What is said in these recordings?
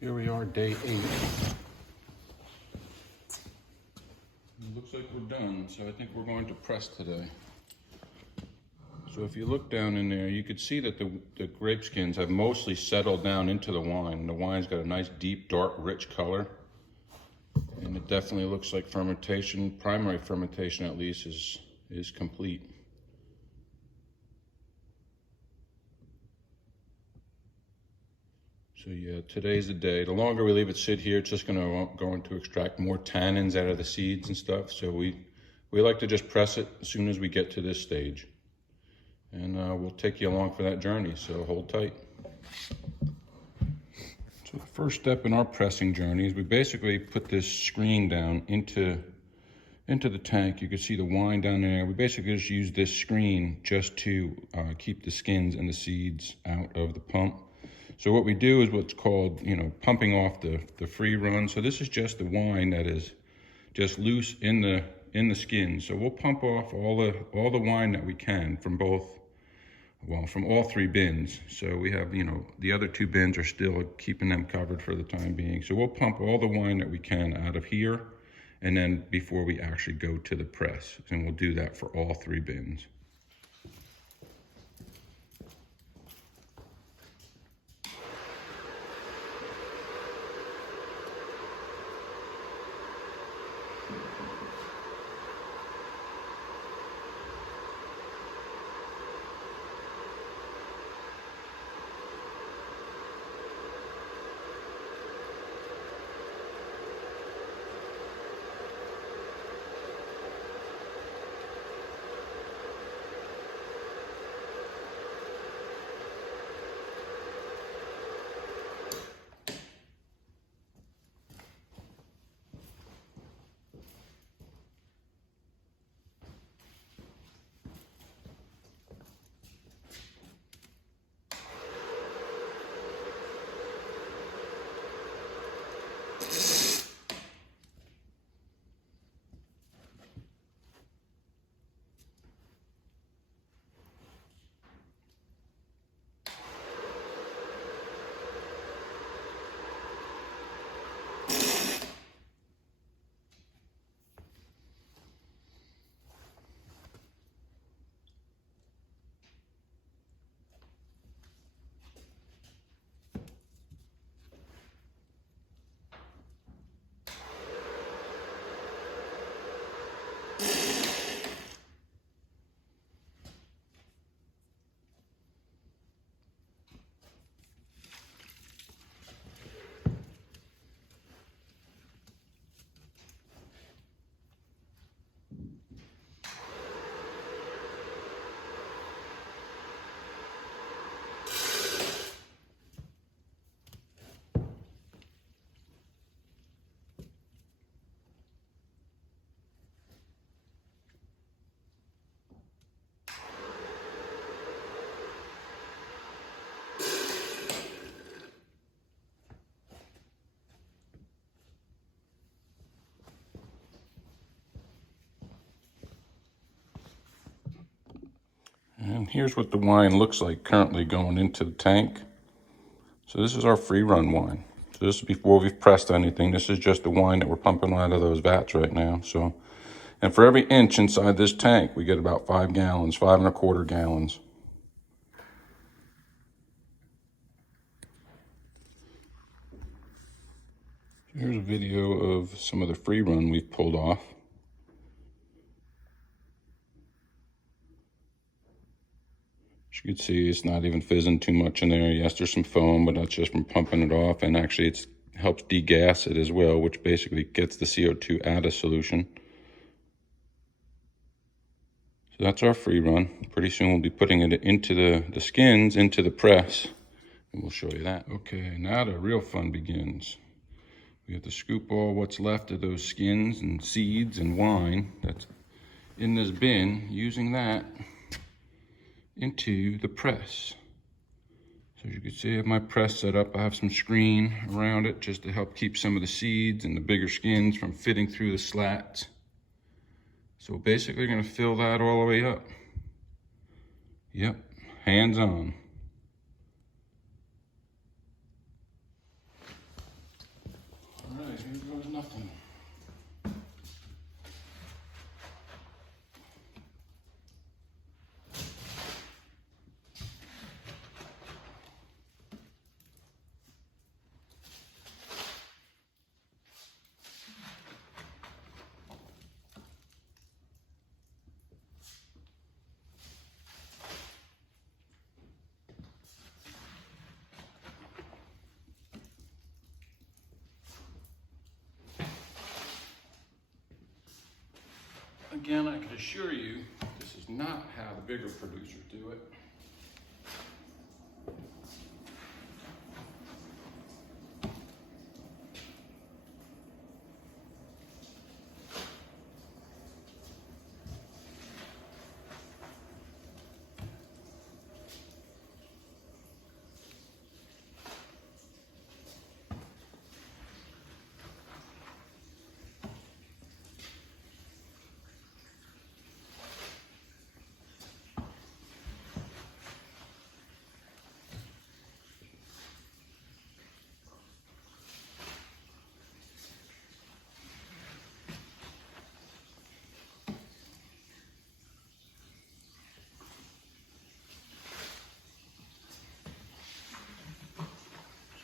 Here we are, day 8. It looks like we're done, so I think we're going to press today. So if you look down in there, you could see that the grape skins have mostly settled down into the wine. The wine's got a nice, deep, dark, rich color. And it definitely looks like fermentation, primary fermentation at least, is complete. So yeah, today's the day. The longer we leave it sit here, it's just going to extract more tannins out of the seeds and stuff. So we like to just press it as soon as we get to this stage. And we'll take you along for that journey, so hold tight. So the first step in our pressing journey is we basically put this screen down into the tank. You can see the wine down there. We basically just use this screen just to keep the skins and the seeds out of the pump. So what we do is what's called, pumping off the free run. So this is just the wine that is just loose in the skins. So we'll pump off all the wine that we can from all 3 bins. So we have, the other 2 bins are still keeping them covered for the time being. So we'll pump all the wine that we can out of here, and then before we actually go to the press. And we'll do that for all 3 bins. And here's what the wine looks like currently going into the tank. So this is our free run wine. So this is before we've pressed anything. This is just the wine that we're pumping out of those vats right now. So, and for every inch inside this tank, we get about 5 gallons, 5¼ gallons. Here's a video of some of the free run we've pulled off. As you can see, it's not even fizzing too much in there. Yes, there's some foam, but that's just from pumping it off. And actually, it helps degas it as well, which basically gets the CO2 out of solution. So that's our free run. Pretty soon we'll be putting it into the skins, into the press, and we'll show you that. Okay, now the real fun begins. We have to scoop all what's left of those skins and seeds and wine that's in this bin, using that into the press. So as you can see, I have my press set up. I have some screen around it just to help keep some of the seeds and the bigger skins from fitting through the slats. So basically, we're going to fill that all the way up. Yep, hands on. Again, I can assure you, this is not how the bigger producers do it.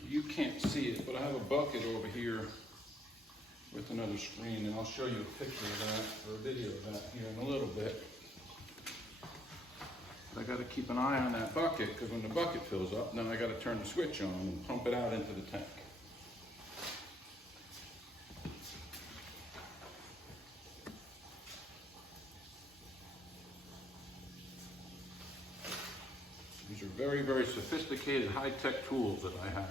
You can't see it, but I have a bucket over here with another screen, and I'll show you a picture of that, or a video of that here in a little bit. But I got to keep an eye on that bucket, because when the bucket fills up, then I got to turn the switch on and pump it out into the tank. These are very, very sophisticated, high-tech tools that I have.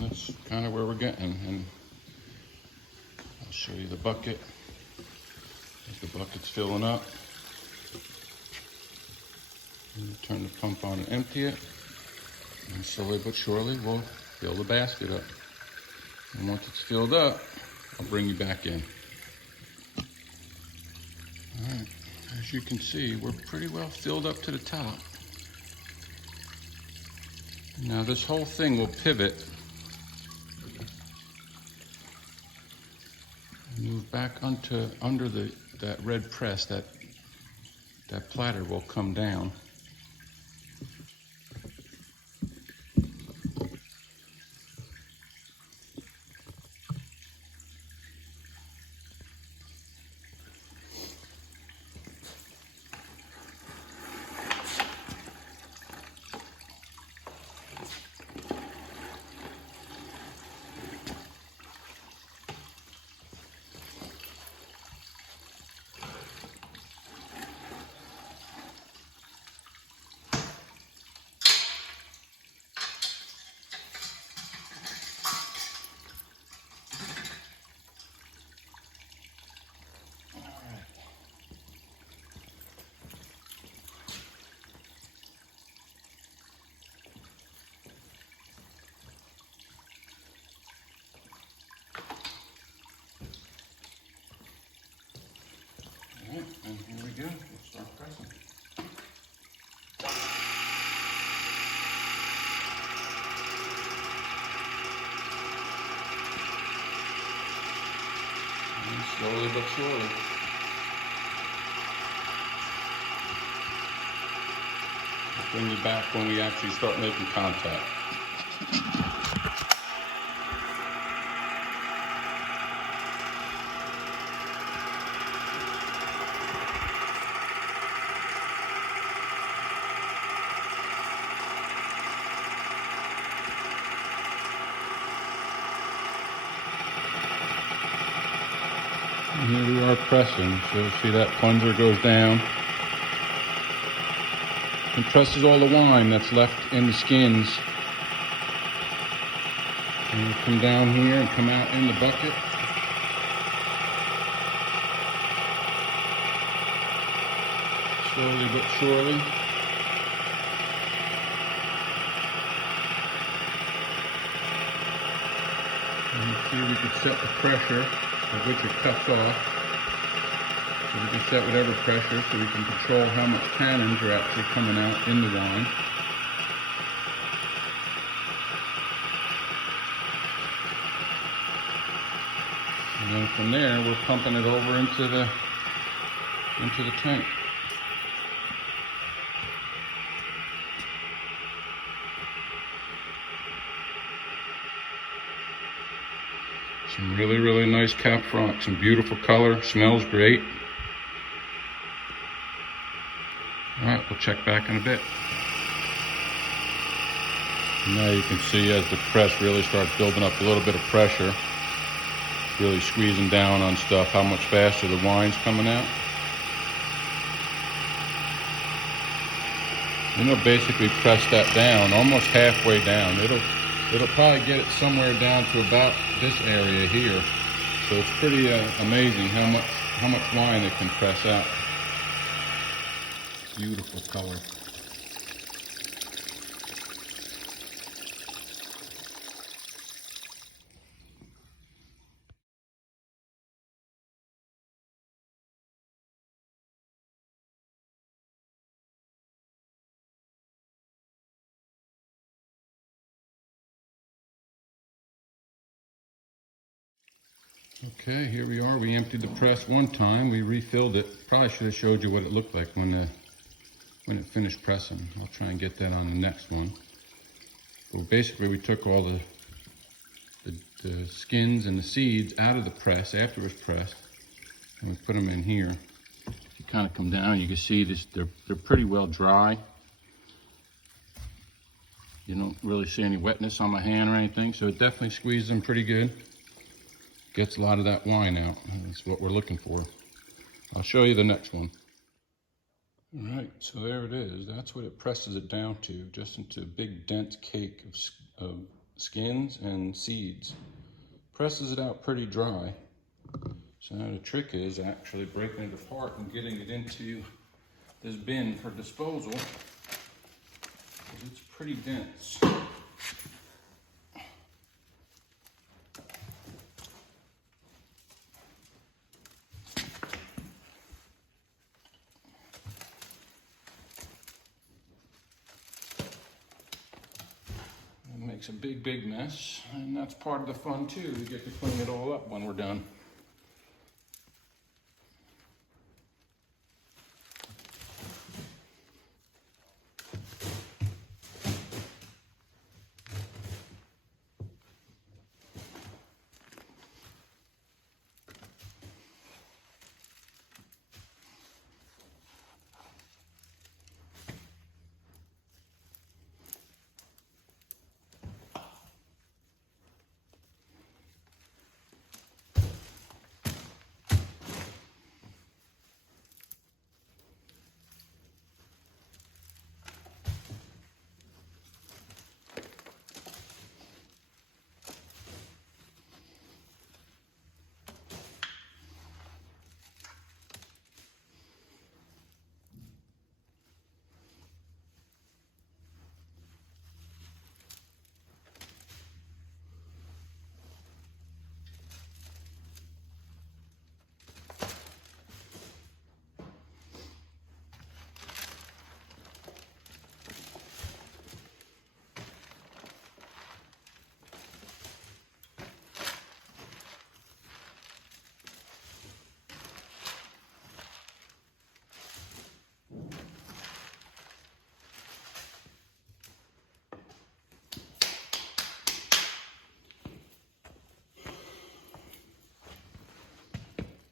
That's kind of where we're getting, and I'll show you the bucket. As the bucket's filling up, and turn the pump on and empty it, and slowly but surely we'll fill the basket up. And once it's filled up, I'll bring you back in. All right, as you can see, we're pretty well filled up to the top. Now this whole thing will pivot and move back under that red press, that that platter will come down. And here we go, we'll start pressing. And slowly but surely. I'll bring you back when we actually start making contact. And here we are pressing, so see that plunger goes down and presses all the wine that's left in the skins. And it'll come down here and come out in the bucket. Slowly but surely. And here we can set the pressure at which it cuts off. So we can set whatever pressure so we can control how much tannins are actually coming out in the wine. And then from there, we're pumping it over into the tank. Some really, really nice Cab Franc, some beautiful color, smells great. All right, we'll check back in a bit. Now you can see as the press really starts building up a little bit of pressure, really squeezing down on stuff, how much faster the wine's coming out. And it'll basically press that down, almost halfway down. It'll probably get it somewhere down to about this area here. So it's pretty amazing how much wine it can press out. Beautiful color. Okay, here we are. We emptied the press one time. We refilled it. Probably should have showed you what it looked like when it finished pressing. I'll try and get that on the next one. But basically, we took all the skins and the seeds out of the press after it was pressed, and we put them in here. If you kind of come down, you can see this. They're pretty well dry. You don't really see any wetness on my hand or anything, so it definitely squeezes them pretty good. Gets a lot of that wine out. That's what we're looking for. I'll show you the next one. All right, so there it is. That's what it presses it down to, just into a big dense cake of skins and seeds. Presses it out pretty dry. So now the trick is actually breaking it apart and getting it into this bin for disposal. It's pretty dense. Makes a big mess, and that's part of the fun too. We get to clean it all up when we're done.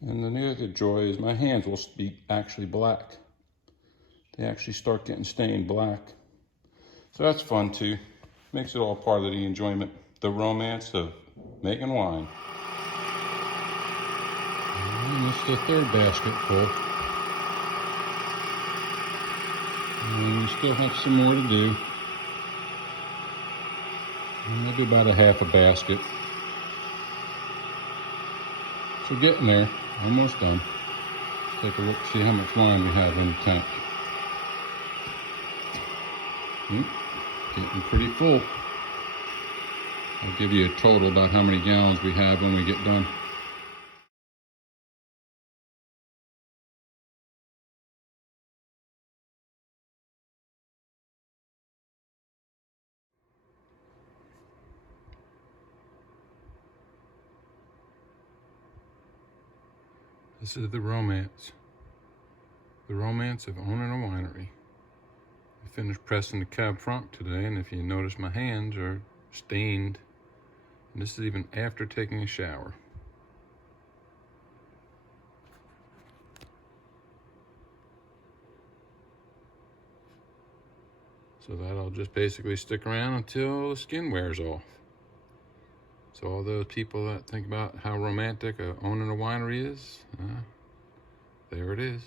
And the other joy is my hands will be actually black. They actually start getting stained black. So that's fun too. Makes it all part of the enjoyment, the romance of making wine. And it's the third basket full. And we still have some more to do. Maybe about a half a basket. So getting there, almost done. Take a look, see how much wine we have in the tank. Getting pretty full. I'll give you a total about how many gallons we have when we get done. This is the romance. The romance of owning a winery. I finished pressing the Cab Franc today, and if you notice, my hands are stained. And this is even after taking a shower. So that'll just basically stick around until the skin wears off. So all those people that think about how romantic owning a winery is, there it is.